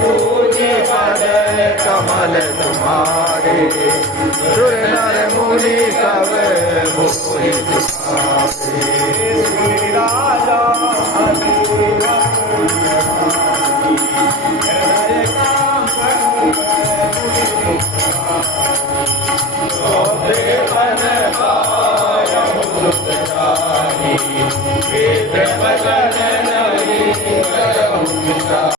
पूजे पद कमल तुम्हारे सुर नर मुनि सब भूरि राजा देवन का